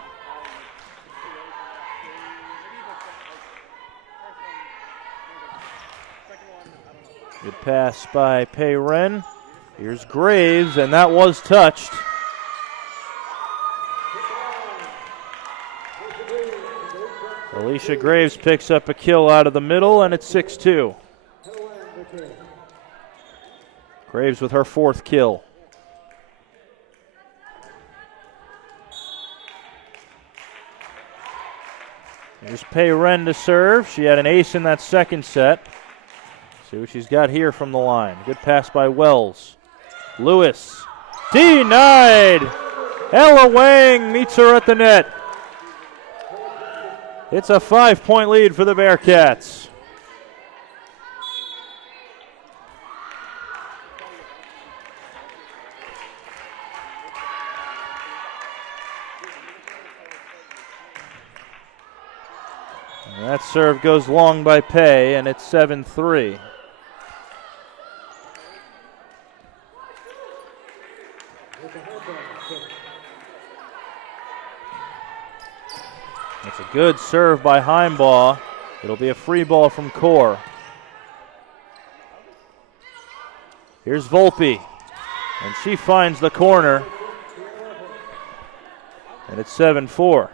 Good pass by Pei Ren. Here's Graves, and that was touched. Alicia Graves picks up a kill out of the middle, and it's 6-2. Graves with her 4th kill. Here's Pei Ren to serve. She had an ace in that second set. See what she's got here from the line. Good pass by Wells. Lewis denied. Ella Wang meets her at the net. It's a 5-point lead for the Bearcats. And that serve goes long by Pei, and it's 7-3. That's a good serve by Heimbaugh. It'll be a free ball from Core. Here's Volpe, and she finds the corner. And it's 7-4.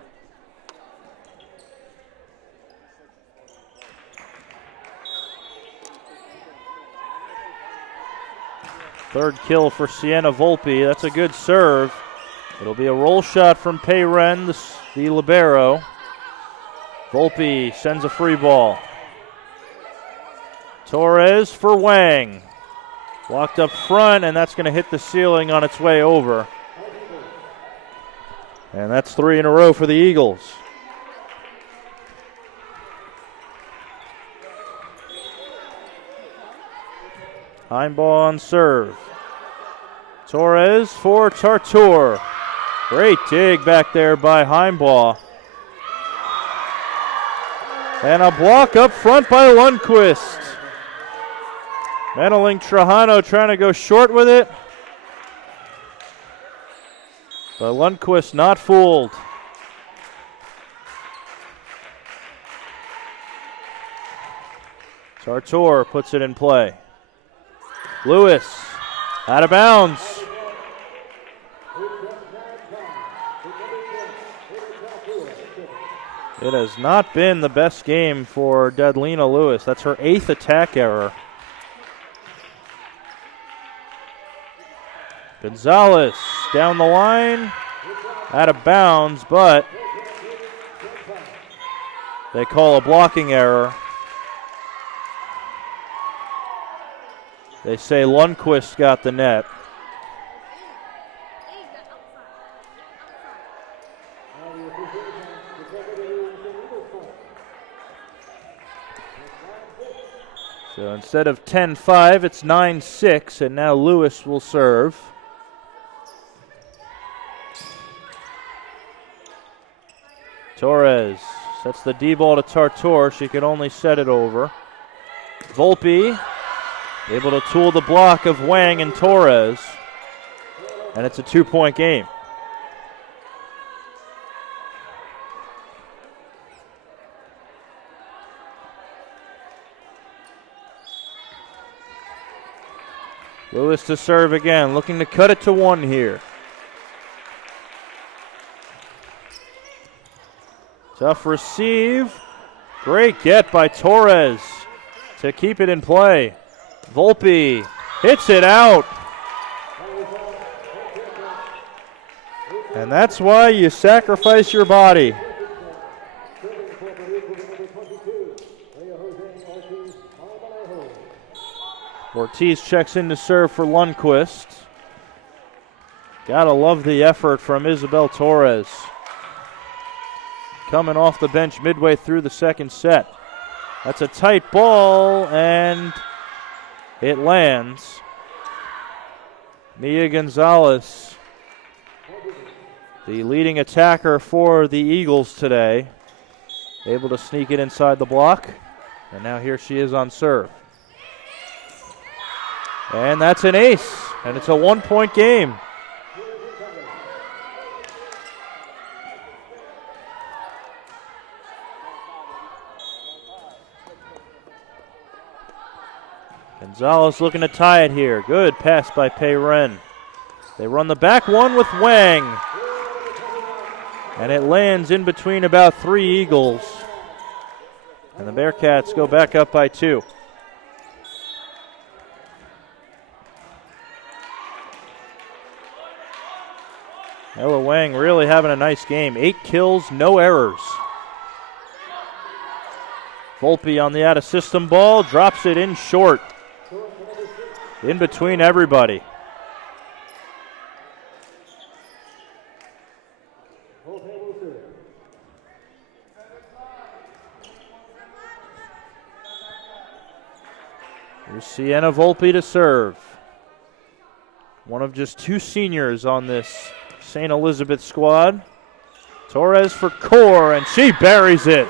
Third kill for Sienna Volpe. That's a good serve. It'll be a roll shot from Pei Ren, the libero. Volpe sends a free ball. Torres for Wang. Blocked up front, and that's going to hit the ceiling on its way over. And that's 3 in a row for the Eagles. Heimbaugh on serve. Torres for Tartour. Great dig back there by Heimbaugh. And a block up front by Lundqvist. Meneling Trujano trying to go short with it. But Lundqvist not fooled. Tartour puts it in play. Lewis out of bounds. It has not been the best game for Dadlina Lewis. That's her 8th attack error. Gonzalez down the line, out of bounds, but they call a blocking error. They say Lundqvist got the net. Instead of 10-5, it's 9-6, and now Lewis will serve. Torres sets the D-ball to Tartor. She can only set it over. Volpe able to tool the block of Wang and Torres, and it's a 2-point game. Lewis to serve again, looking to cut it to 1 here. Tough receive. Great get by Torres to keep it in play. Volpe hits it out. And that's why you sacrifice your body. Ortiz checks in to serve for Lundquist. Gotta love the effort from Isabel Torres. Coming off the bench midway through the second set. That's a tight ball, and it lands. Mia Gonzalez, the leading attacker for the Eagles today, able to sneak it inside the block. And now here she is on serve. And that's an ace, and it's a 1-point game. Gonzalez looking to tie it here. Good pass by Pei Ren. They run the back one with Wang. And it lands in between about 3 Eagles. And the Bearcats go back up by 2. Ella Wang really having a nice game. 8 kills, no errors. Volpe on the out-of-system ball, drops it in short. In between everybody. Here's Sienna Volpe to serve. One of just 2 seniors on this St. Elizabeth squad. Torres for core, and she buries it.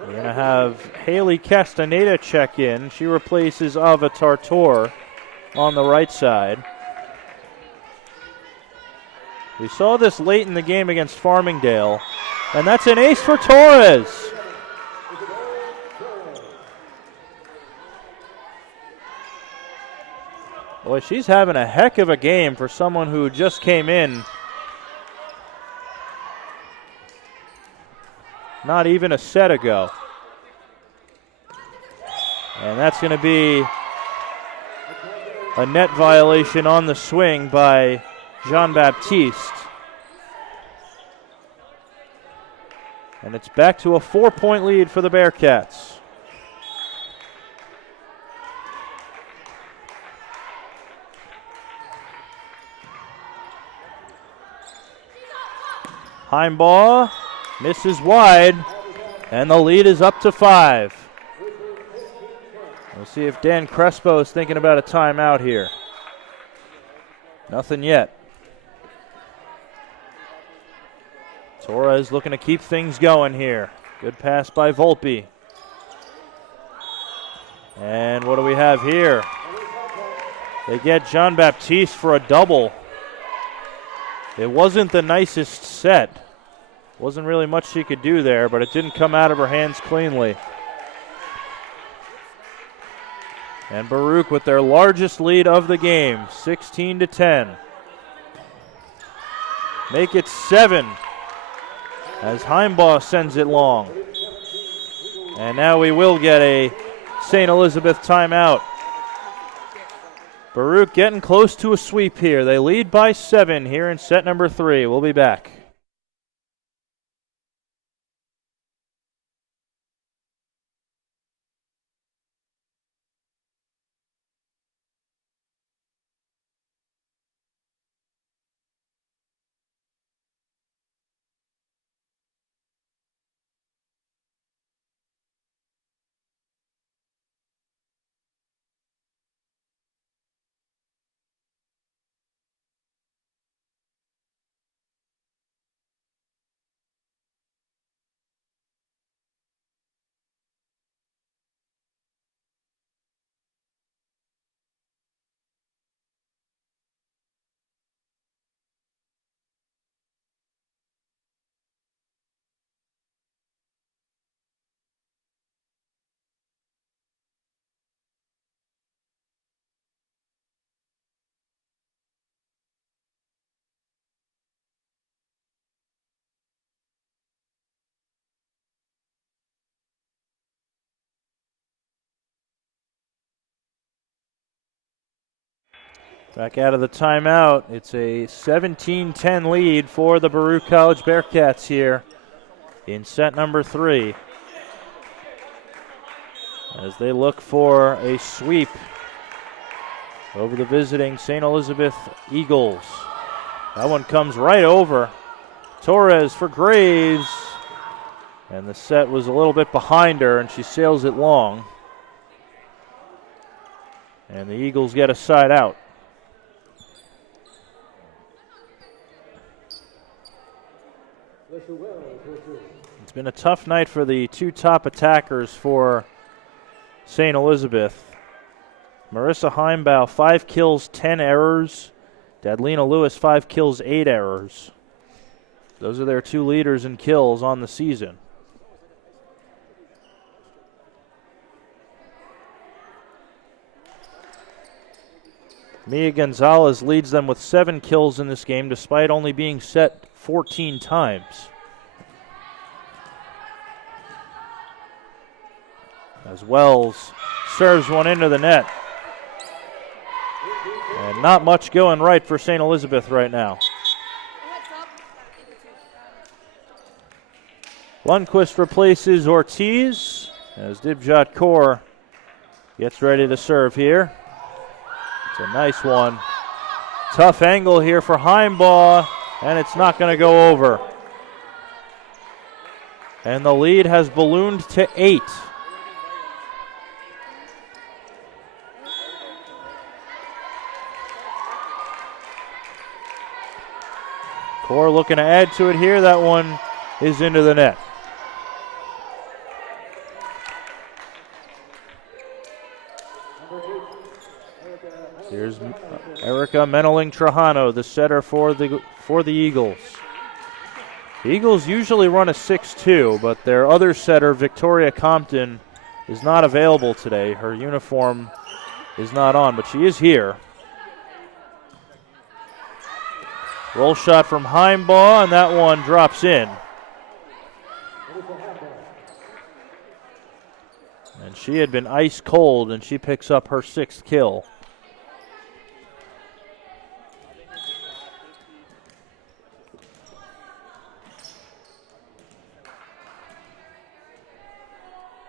We're going to have Haley Castaneda check in. She replaces Ava Tartor on the right side. We saw this late in the game against Farmingdale, and that's an ace for Torres. Boy, she's having a heck of a game for someone who just came in. Not even a set ago. And that's going to be a net violation on the swing by Jean-Baptiste. And it's back to a 4-point lead for the Bearcats. Heimbaugh misses wide, and the lead is up to 5. We'll see if Dan Crespo is thinking about a timeout here. Nothing yet. Torres looking to keep things going here. Good pass by Volpe. And what do we have here? They get Jean-Baptiste for a double. It wasn't the nicest set. Wasn't really much she could do there, but it didn't come out of her hands cleanly. And Baruch with their largest lead of the game, 16-10. Make it 7 as Heimbaugh sends it long. And now we will get a St. Elizabeth timeout. Baruch getting close to a sweep here. They lead by 7 here in set number 3. We'll be back. Back out of the timeout. It's a 17-10 lead for the Baruch College Bearcats here in set number 3, as they look for a sweep over the visiting St. Elizabeth Eagles. That one comes right over. Torres for Graves. And the set was a little bit behind her, and she sails it long. And the Eagles get a side out. It's been a tough night for the two top attackers for St. Elizabeth. Marissa Heimbaugh, 5 kills, 10 errors. Dadlena Lewis, 5 kills, 8 errors. Those are their two leaders in kills on the season. Mia Gonzalez leads them with 7 kills in this game, despite only being set 14 times. As Wells serves one into the net. And not much going right for St. Elizabeth right now. Lundquist replaces Ortiz as Dibjot Kaur gets ready to serve here. It's a nice one. Tough angle here for Heimbaugh, and it's not going to go over. And the lead has ballooned to 8. Kaur looking to add to it here. That one is into the net. Here's Erica Meneling-Trajano, the setter for the Eagles. The Eagles usually run a 6-2, but their other setter, Victoria Compton, is not available today. Her uniform is not on, but she is here. Roll shot from Heimbaugh, and that one drops in. And she had been ice cold, and she picks up her 6th kill.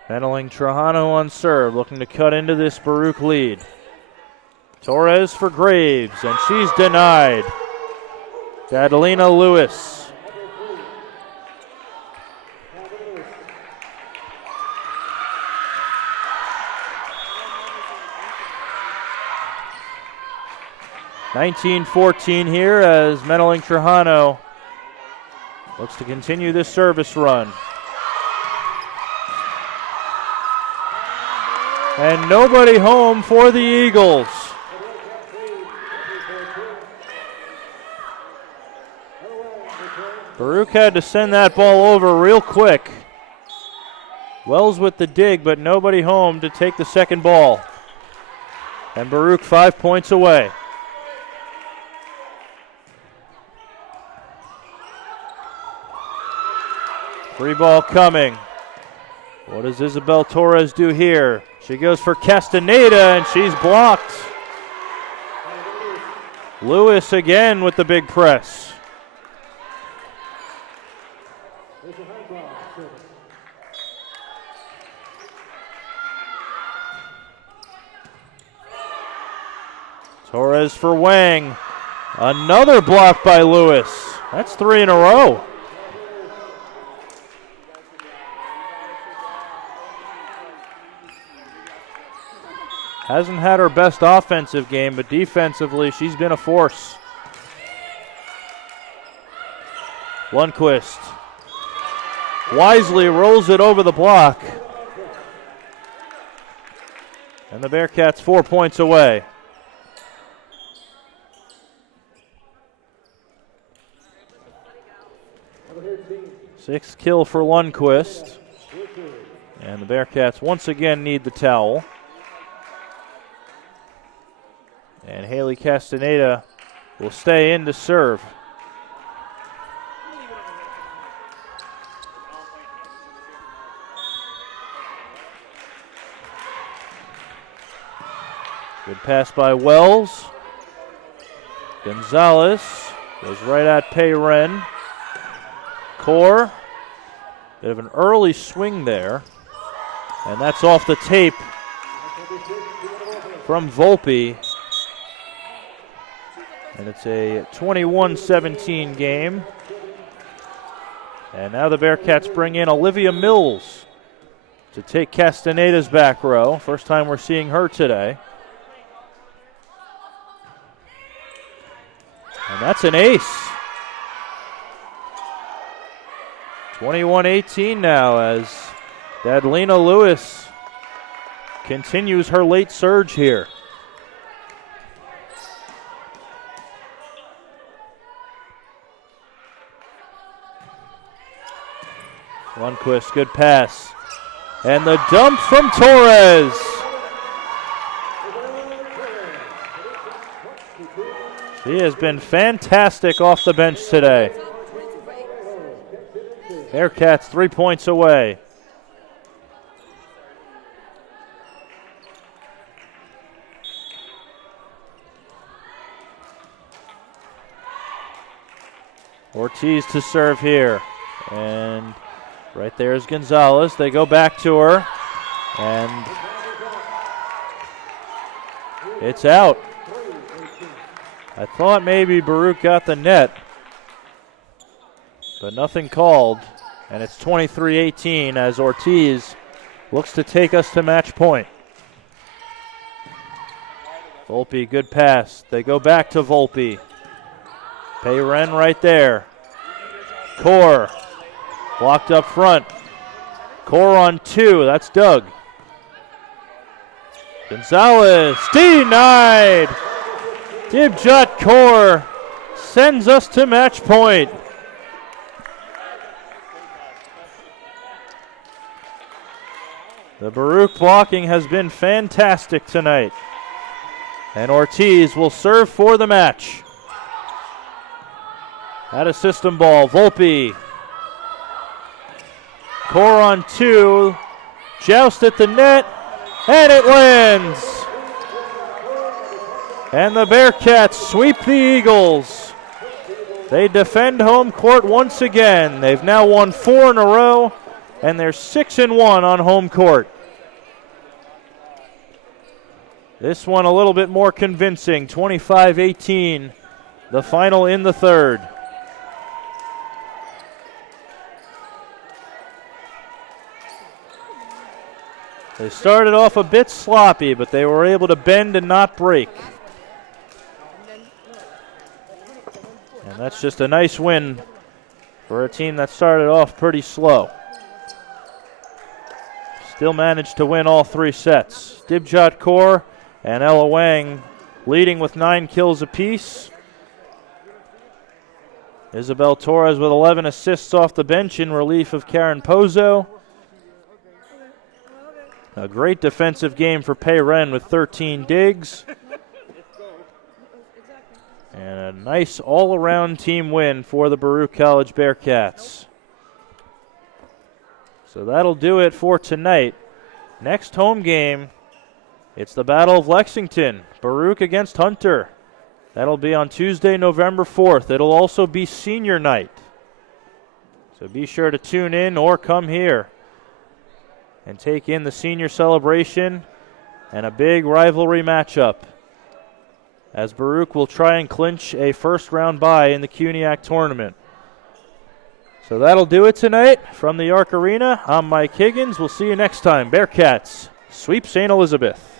Meneling-Trajano on serve, looking to cut into this Baruch lead. Torres for Graves, and she's denied. Dadalina Lewis. (19-14) here as Meneling-Trajano looks to continue this service run. And nobody home for the Eagles. Baruch had to send that ball over real quick. Wells with the dig, but nobody home to take the second ball. And Baruch 5 points away. Free ball coming. What does Isabel Torres do here? She goes for Castaneda, and she's blocked. Lewis again with the big press. Torres for Wang. Another block by Lewis. That's 3 in a row. Hasn't had her best offensive game, but defensively she's been a force. Lundquist wisely rolls it over the block. And the Bearcats 4 points away. Sixth kill for Lundquist. And the Bearcats once again need the towel. And Haley Castaneda will stay in to serve. Good pass by Wells. Gonzalez goes right at Payren. Core, bit of an early swing there. And that's off the tape from Volpe. And it's a 21-17 game. And now the Bearcats bring in Olivia Mills to take Castaneda's back row. First time we're seeing her today. And that's an ace. 21-18 now as Dadlina Lewis continues her late surge here. Lundquist, good pass. And the dump from Torres. She has been fantastic off the bench today. Bearcats 3 points away. Ortiz to serve here. And right there is Gonzalez. They go back to her. And it's out. I thought maybe Baruch got the net, but nothing called. And it's 23-18 as Ortiz looks to take us to match point. Volpe, good pass. They go back to Volpe. Payren right there. Core blocked up front. Core on two. That's Doug. Gonzalez denied. Dibjot Core sends us to match point. The Baruch blocking has been fantastic tonight. And Ortiz will serve for the match. At a system ball, Volpe. Core on two. Joust at the net. And it lands. And the Bearcats sweep the Eagles. They defend home court once again. They've now won 4 in a row, and they're 6-1 on home court. This one a little bit more convincing, 25-18, the final in the third. They started off a bit sloppy, but they were able to bend and not break. And that's just a nice win for a team that started off pretty slow. Still managed to win all 3 sets. Dibjot Kaur and Ella Wang leading with 9 kills apiece. Isabel Torres with 11 assists off the bench in relief of Karen Pozo. A great defensive game for Payren with 13 digs. And a nice all-around team win for the Baruch College Bearcats. So that'll do it for tonight. Next home game, it's the Battle of Lexington. Baruch against Hunter. That'll be on Tuesday, November 4th. It'll also be senior night. So be sure to tune in or come here and take in the senior celebration and a big rivalry matchup, as Baruch will try and clinch a first-round bye in the CUNYAC tournament. So that'll do it tonight from the Arc Arena. I'm Mike Higgins. We'll see you next time. Bearcats sweep St. Elizabeth.